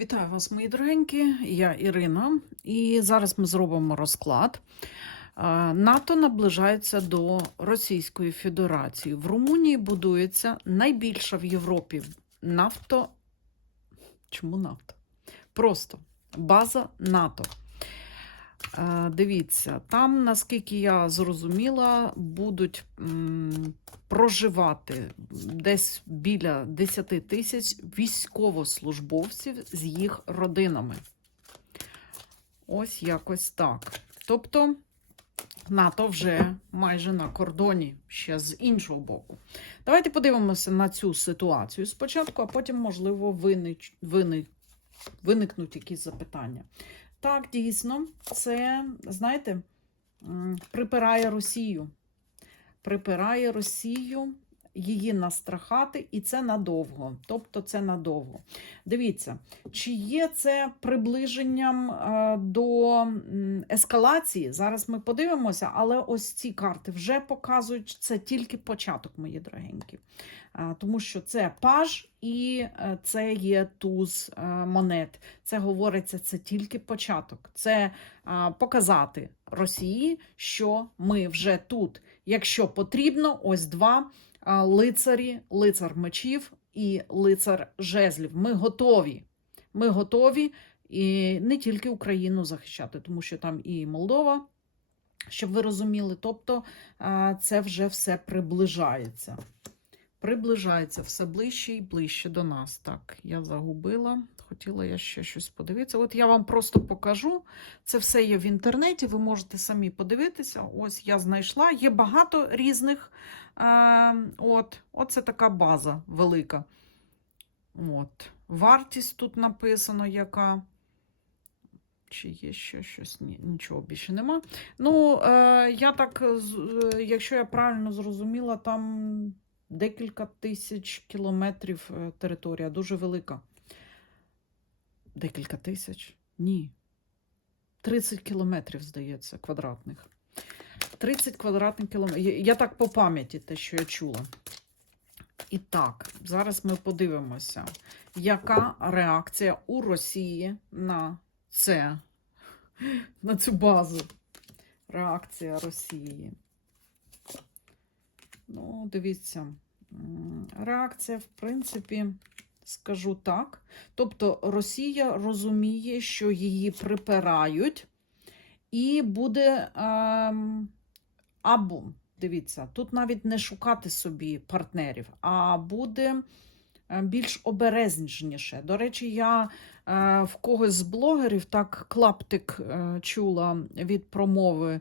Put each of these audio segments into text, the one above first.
Вітаю вас, мої дорогенькі. Я Ірина, і зараз ми зробимо розклад. НАТО наближається до Російської Федерації. В Румунії будується найбільша в Європі нафто. Чому нафто? Просто база НАТО. Е, Дивіться, там, наскільки я зрозуміла, будуть проживати десь біля 10 тисяч військовослужбовців з їх родинами. Ось якось так. Тобто НАТО вже майже на кордоні, ще з іншого боку. Давайте подивимося на цю ситуацію спочатку, а потім, можливо, виник, виник, виникнуть якісь запитання. Так, дійсно, це, знаєте, припирає Росію. Припирає Росію, її настрахати, і це надовго. Тобто це надовго. Дивіться, чи є це приближенням е, до ескалації? Зараз ми подивимося, але ось ці карти вже показують це тільки початок, мої дорогенькі. Е, Тому що це паж і е, це є туз монет. Це говориться, це тільки початок. Це показати Росії, що ми вже тут. Якщо потрібно, ось два лицарі, лицар мечів і лицар жезлів. Ми готові. Ми готові і не тільки Україну захищати, тому що там і Молдова, щоб ви розуміли. Тобто це вже все приближається. Приближається все ближче і ближче до нас. Так, я загубила. Хотіла я ще щось подивитися. От я вам просто покажу. Це все є в інтернеті, ви можете самі подивитися. Ось я знайшла. Є багато різних. Е, от, Оце така база велика. От. Вартість тут написано, яка. Чи є ще щось? Ні, нічого більше нема. Ну, е, я так, е, якщо я правильно зрозуміла, там декілька тисяч кілометрів е, територія, дуже велика. Декілька тисяч? Ні. 30 кілометрів, здається, квадратних. 30 квадратних кілометрів. Я, я так по пам'яті те, що я чула. І так, зараз ми подивимося, яка реакція у Росії на це, на цю базу. Реакція Росії. Ну, дивіться, реакція, в принципі, скажу так. Тобто Росія розуміє, що її припирають, і буде ем, або, дивіться, тут навіть не шукати собі партнерів, а буде е, більш обережніше. До речі, я е, в когось з блогерів так клаптик е, чула від промови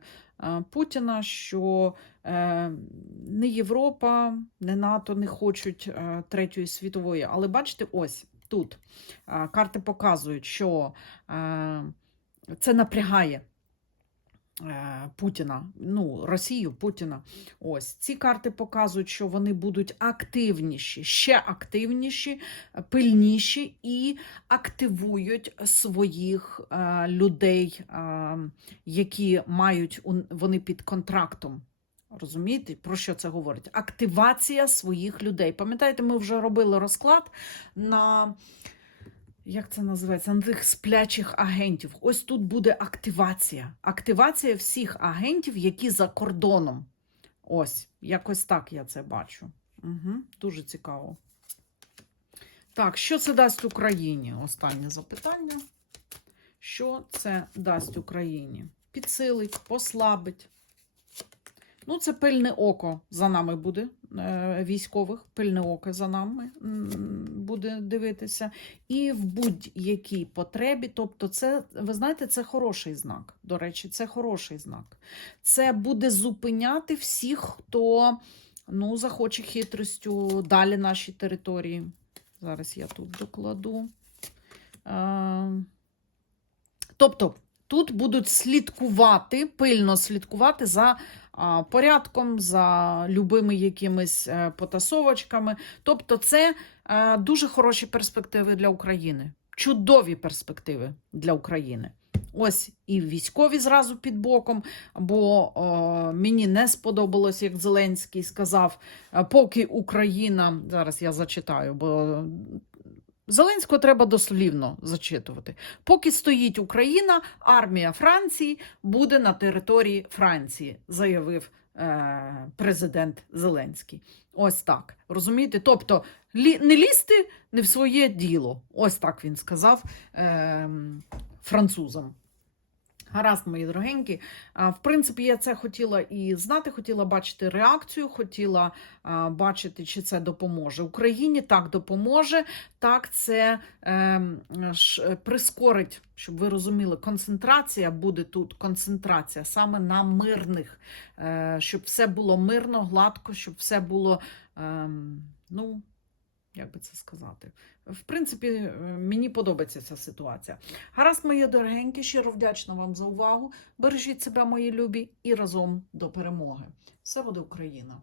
Путіна, що не Європа, не НАТО не хочуть е, Третьої світової. Але бачите, ось тут е, карти показують, що е, це напрягає. е, Путіна, ну, Росію, Путіна. Ось ці карти показують, що вони будуть активніші, ще активніші, пильніші і активують своїх е, людей, е, які мають вони під контрактом. Розумієте, про що це говорить? Активація своїх людей. Пам'ятаєте, ми вже робили розклад на. Як це називається? На тих сплячих агентів. Ось тут буде активація. Активація всіх агентів, які за кордоном. Ось, якось так я це бачу. Угу, дуже цікаво. Так, що це дасть Україні? Останнє запитання. Що це дасть Україні? Підсилить, послабить. Ну, це пильне око за нами буде, е, військових, пильне око за нами буде дивитися. І в будь-якій потребі. Тобто, це, ви знаєте, це хороший знак. До речі, це хороший знак. Це буде зупиняти всіх, хто ну, захоче хитростю далі наші території. Зараз я тут докладу. Е, Тобто, тут будуть слідкувати, пильно слідкувати за порядком, за любими якимись е, потасовочками. Тобто, це е, дуже хороші перспективи для України. Чудові перспективи для України. Ось і військові зразу під боком, бо о, мені не сподобалось, як Зеленський сказав, е, поки Україна, зараз я зачитаю, бо Зеленського треба дослівно зачитувати. Поки стоїть Україна, армія Франції буде на території Франції, заявив е, президент Зеленський. Ось так. Розумієте? Тобто лі, не лізти не в своє діло. Ось так він сказав е, французам. Гаразд, мої дорогенькі. В принципі, я це хотіла і знати, хотіла бачити реакцію, хотіла бачити, чи це допоможе Україні. Так допоможе. Так, це е, ж, прискорить, щоб ви розуміли, концентрація буде тут. Концентрація саме на мирних, е, щоб все було мирно, гладко, щоб все було. Е, ну, як би це сказати? В принципі, е, мені подобається ця ситуація. Гаразд, мої дорогенькі, щиро вдячна вам за увагу. Бережіть себе, мої любі, і разом до перемоги. Все буде Україна!